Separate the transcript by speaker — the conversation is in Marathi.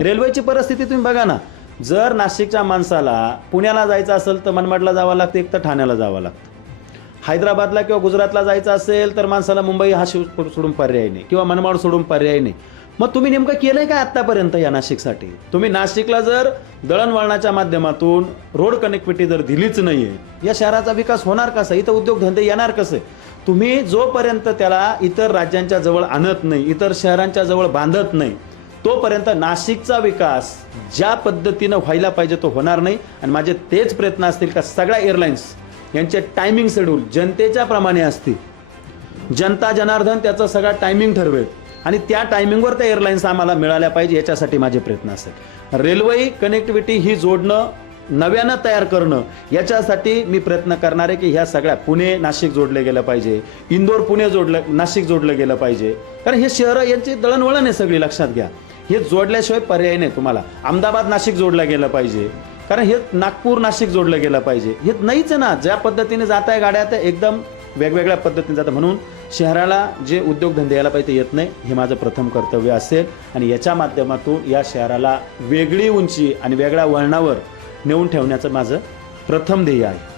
Speaker 1: रेल्वेची परिस्थिती तुम्ही बघा ना. जर नाशिकच्या माणसाला पुण्याला जायचं असेल तर मनमाडला जावं लागतं एक तर ठाण्याला जावं लागतं. हैदराबादला किंवा गुजरातला जायचं असेल तर माणसाला मुंबई हा शिव सोडून पर्याय नाही किंवा मनमाड सोडून पर्याय नाही. मग तुम्ही नेमकं केलंय का आतापर्यंत या नाशिकसाठी? तुम्ही नाशिकला जर दळणवळणाच्या माध्यमातून रोड कनेक्टिव्हिटी जर दिलीच नाहीये या शहराचा विकास होणार कसा? इथं उद्योगधंदे येणार कसे? तुम्ही जोपर्यंत त्याला इतर राज्यांच्या जवळ आणत नाही इतर शहरांच्या जवळ बांधत नाही तोपर्यंत नाशिकचा विकास ज्या पद्धतीनं व्हायला पाहिजे तो होणार नाही. आणि माझे तेच प्रयत्न असतील का सगळ्या एअरलाईन्स यांचे टायमिंग शेड्यूल जनतेच्या प्रमाणे असतील. जनता जनार्दन त्याचा सगळा टायमिंग ठरवेल. आणि त्या टायमिंगवर त्या एअरलाईन्स आम्हाला मिळाल्या पाहिजे याच्यासाठी माझे प्रयत्न असेल रेल्वे कनेक्टिव्हिटी ही जोडणं नव्यानं तयार करणं याच्यासाठी मी प्रयत्न करणार आहे की ह्या सगळ्या पुणे नाशिक जोडलं गेलं पाहिजे. इंदोर पुणे जोडलं नाशिक जोडलं गेलं पाहिजे. कारण हे शहरं यांची दळणवळण आहे सगळी लक्षात घ्या. हे जोडल्याशिवाय पर्याय नाही तुम्हाला. अहमदाबाद नाशिक जोडलं गेलं पाहिजे. कारण हे नागपूर नाशिक जोडलं गेलं पाहिजे. हे नाहीच आहे ना. ज्या पद्धतीने जात आहे गाड्या त्या एकदम वेगवेगळ्या पद्धतीने जातं म्हणून शहराला जे उद्योगधंदे यायला पाहिजे येत नाही हे माझं प्रथम कर्तव्य असेल. आणि याच्या माध्यमातून या शहराला वेगळी उंची आणि वेगळ्या वळणावर नेऊन ठेवण्याचं माझं प्रथम ध्येय आहे.